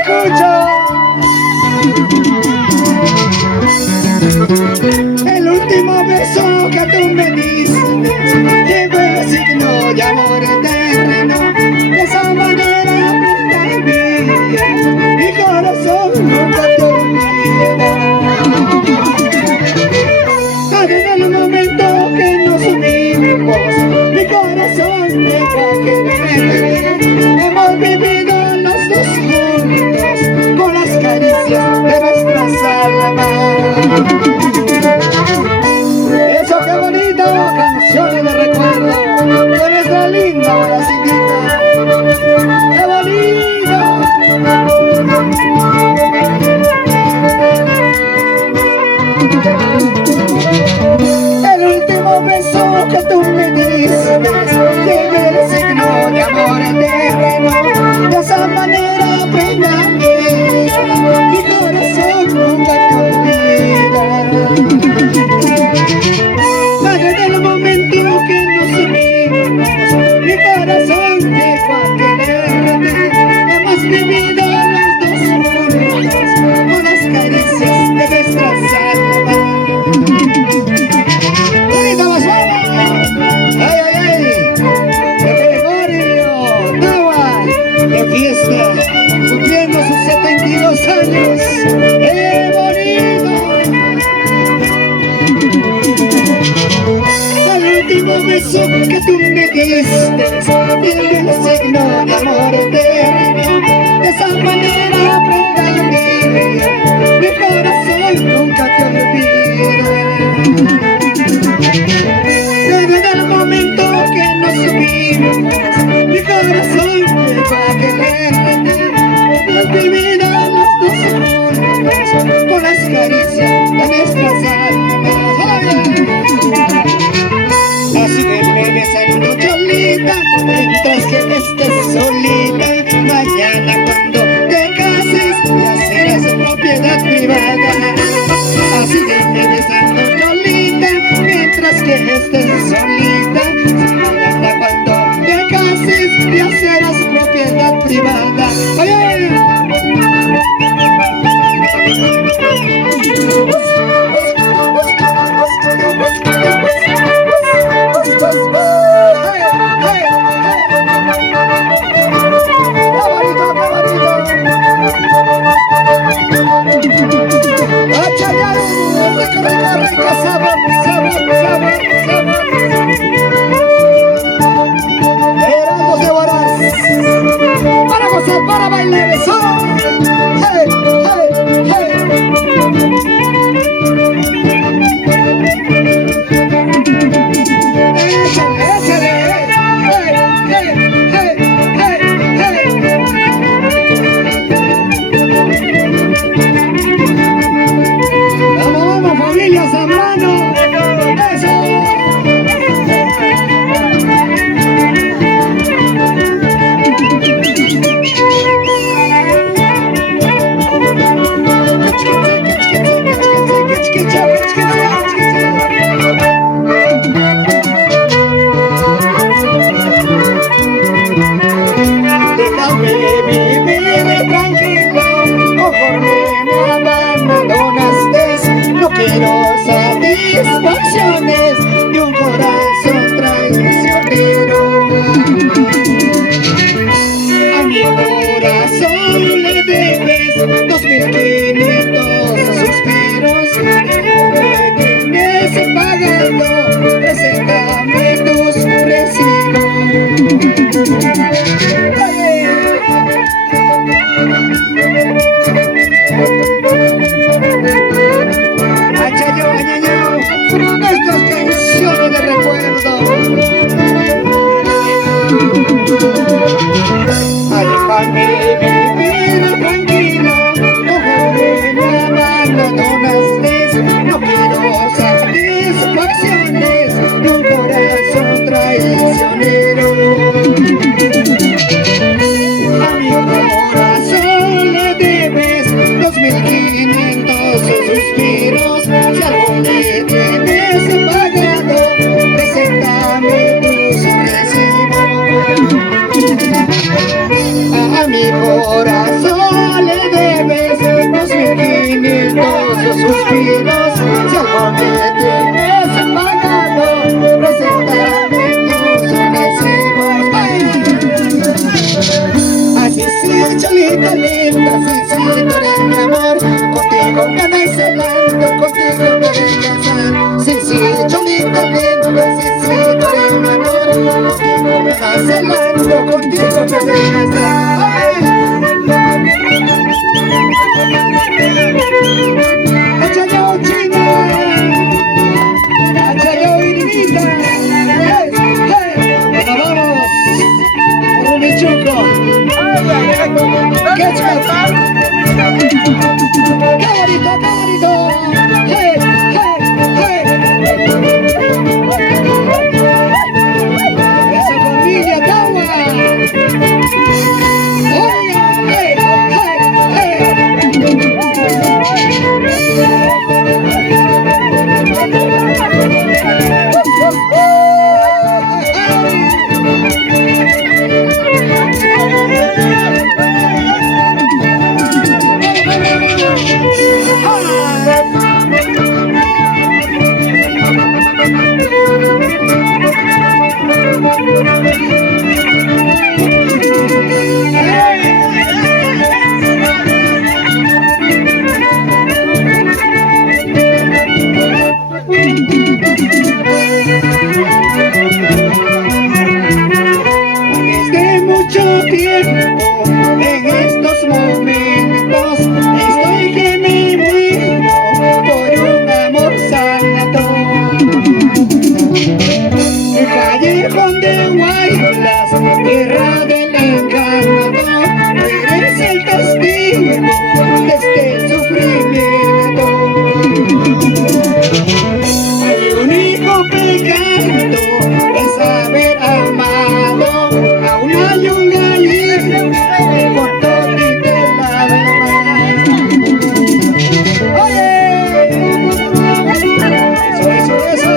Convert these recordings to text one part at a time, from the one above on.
escucho. El último beso que tú me diste fue signo de amor eterno. De esa manera prenda mi corazón nunca te olvida. Desde el momento que nos unimos, mi corazón deja que hemos vivido los dos juntos con las caricias de nuestras almas. Eso qué bonito, canciones de recuerdo de nuestra linda brasileña. ¡Qué bonito! El último beso que tú me diste tiene el signo de amor eterno. De esa manera prenda mía, mi corazón nunca te olvida. Desde el momento que nos unimos, mi corazón dejó a quererte. Hemos vivido los dos juntos con las caricias de nuestras almas. ¡Bonita Basuara! ¡Ay, ay, ay! ¡De Gregorio Nahual! ¡De fiesta! Cumpliendo sus 72 años. ¡Qué bonito! El último beso que tú me diste tiene el signo de amor eterno. De esa manera prenda mía, mi corazón nunca te olvida. Desde el momento que nos unimos, mi corazón llegó a quererte. Hemos vivido los dos juntos con las caricias de nuestras almas. Así que me besando Cholita, mientras que estés solita. Mañana cuando te cases ya serás propiedad privada. Así que me besando Cholita, mientras que estés solita. Mañana cuando te cases ya serás propiedad privada. ¡Oye! Para bailar eso. Hey, hey, hey. Échale, échale. Hey, hey, hey, hey, hey. Vamos, vamos, familia Zambrano. Eso. Déjame vivir tranquilo, conforme me abandonaste. No quiero satisfacciones de un corazón traicionero. A mi corazón le debes 2.500 suspiros. Me tienes pagando, preséntame tus recibos. Achayo, añaño, nuestras canciones de recuerdo. Déjame vivir tranquilo, conforme me abandonaste. No quiero satisfacciones de un corazón traicionero. A mi corazón le debes 2.500 suspiros. Si algún día tienes pagado, preséntame tus recibos. A mi corazón le cholita linda, sí, sí, tú eres mi amor. Contigo me andan celando, contigo me voy a casar. Sí, sí, cholita linda, sí, sí, tú eres mi amor. Contigo me andan celando, contigo me voy a casar. ¡Ay! ¡Achayo, China! ¡Achayo, Irinita! ¡Hey, hey! ¡Nos vamos! ¡Rumichuco! ¡Qué bonito, qué bonito! ¡Hey, hey, hey! ¡Esa familia Tawa! ¡Oiga! ¡Hey, hey, Desde mucho tiempo, en estos momentos, estoy que me muero por un amor santo. El callejón de Guaylas, tierra del encanto, eres el testigo de este sufrimiento. Hay un hijo pecando es haber amado a una yunga libre por todita el alma. ¡Oye! Eso.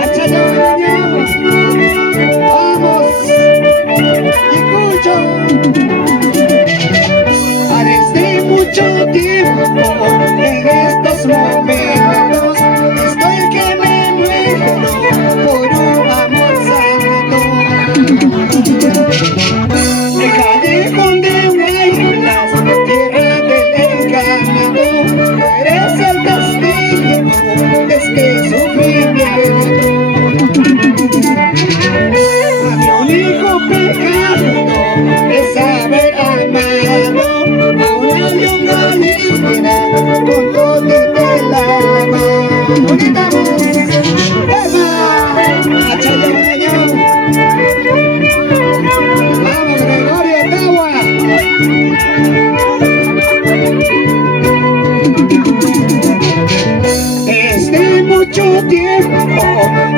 ¡Achayo, niño! ¡Vamos! ¡Escucho! Desde mucho tiempo, en estos momentos, estoy que me muero por un amor santo. El callejón de Guaylas, tierra del encanto, eres el testigo de este sufrimiento. A mi único pecado es haber amado a una yunga linda con todita el alma. ¡Bonita voz! ¡Eva! ¡Achayo, niño! ¡Vamos, Gregorio Tawa! Desde mucho tiempo,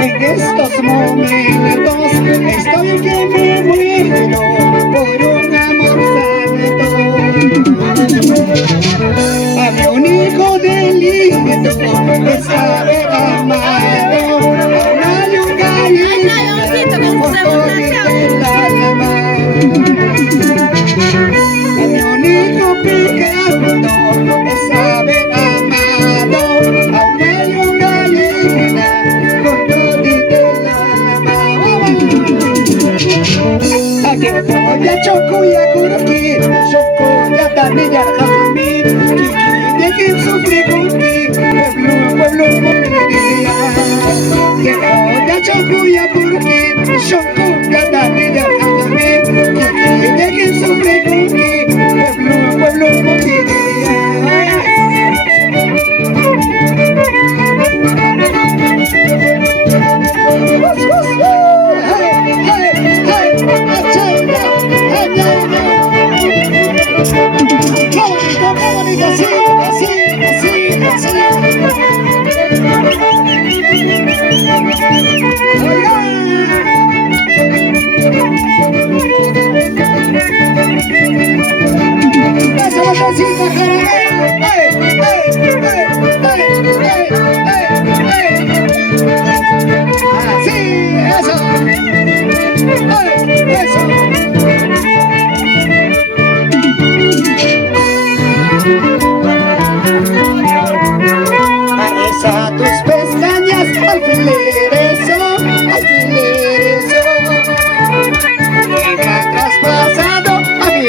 en estos momentos, estoy que me muero por un amor santo. A mi único delito es haber amado a una yunga linda por todita el alma. A mi único pecado es haber amado a una yunga linda con todita el alma. Aquí voy a Chocuya, Curuquí, Chocuya, Tanilla, Jazmí, de quien sufre contigo, pueblo, morería. Que voy a Chocuya, Curuquí, Chocuya, Tanilla, Jazmí, de quien sufre contigo, pueblo, morería. ¡Qué bonito! Así. Esa vocecita, así, eso. Eso. A tus pestañas, alfileres, me ha traspasado a mi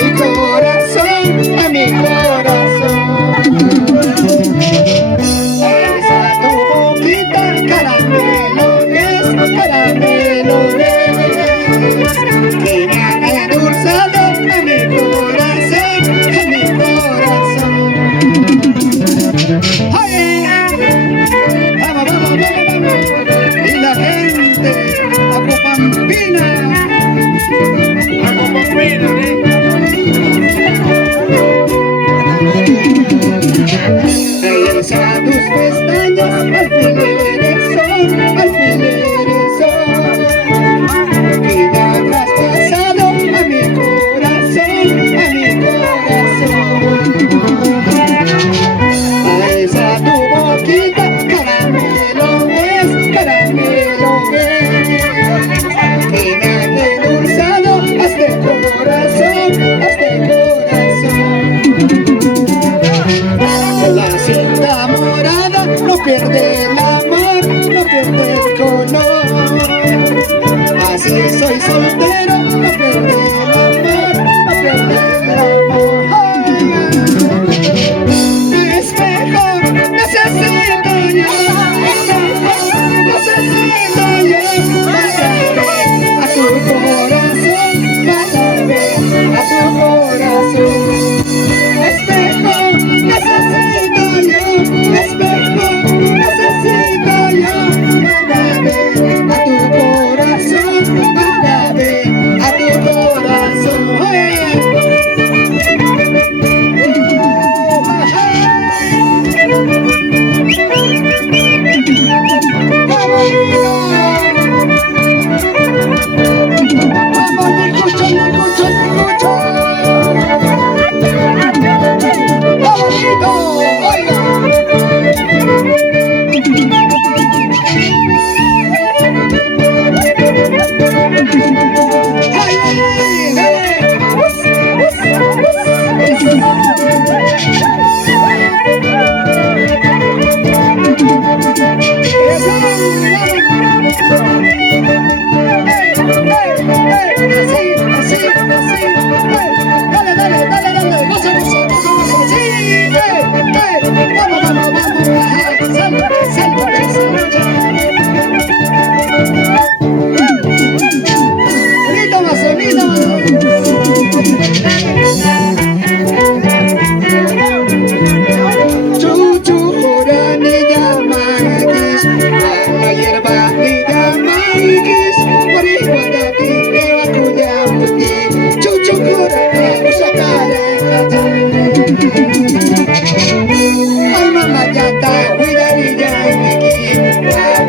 Ay mamá yata huidarilla niki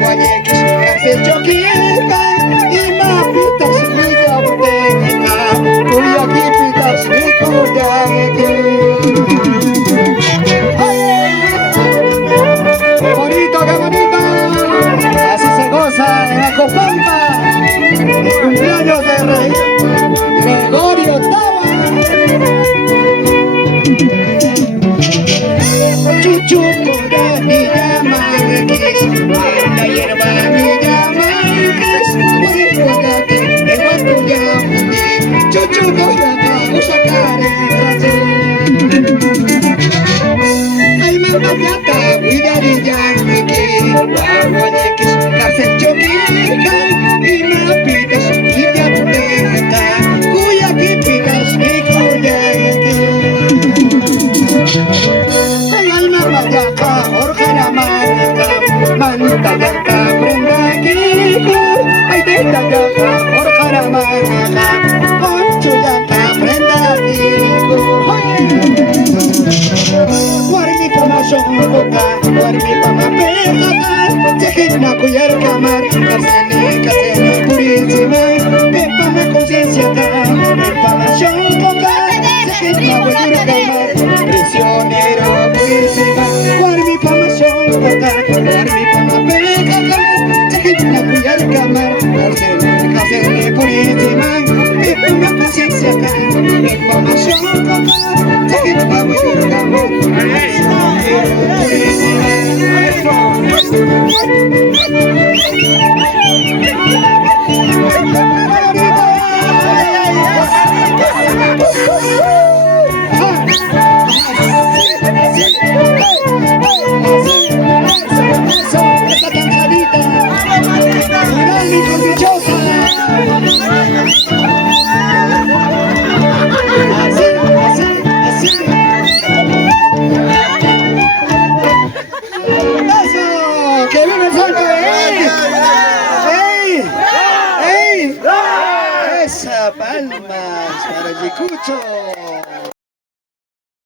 Guayekis haces choquita Y mapitas mi yapteca Cuyaquipitas mi cuyaki ¡Qué bonito, qué bonito! Así se goza en Acopampa el cumpleaños de Rey Gregorio Taba. Chuchu pura ni llamarquis, en la hierba ni llamarquis, por el guacate, el guacuyamuni, chuchu coyaca, usacar el ay mamá yata, huidarilla niki, guaguayequis, cárcel choquica, y mapitas, y yapteca, cuyaquipitas, y cuyaki. Ay mamá yata, orja la marca, manta yata, prenda kiko, ay teta yata, orja la marca, poncho yata, prenda kiko. Warmi pama shongoka, warmi pama pegata, tekin na kuyar kamar,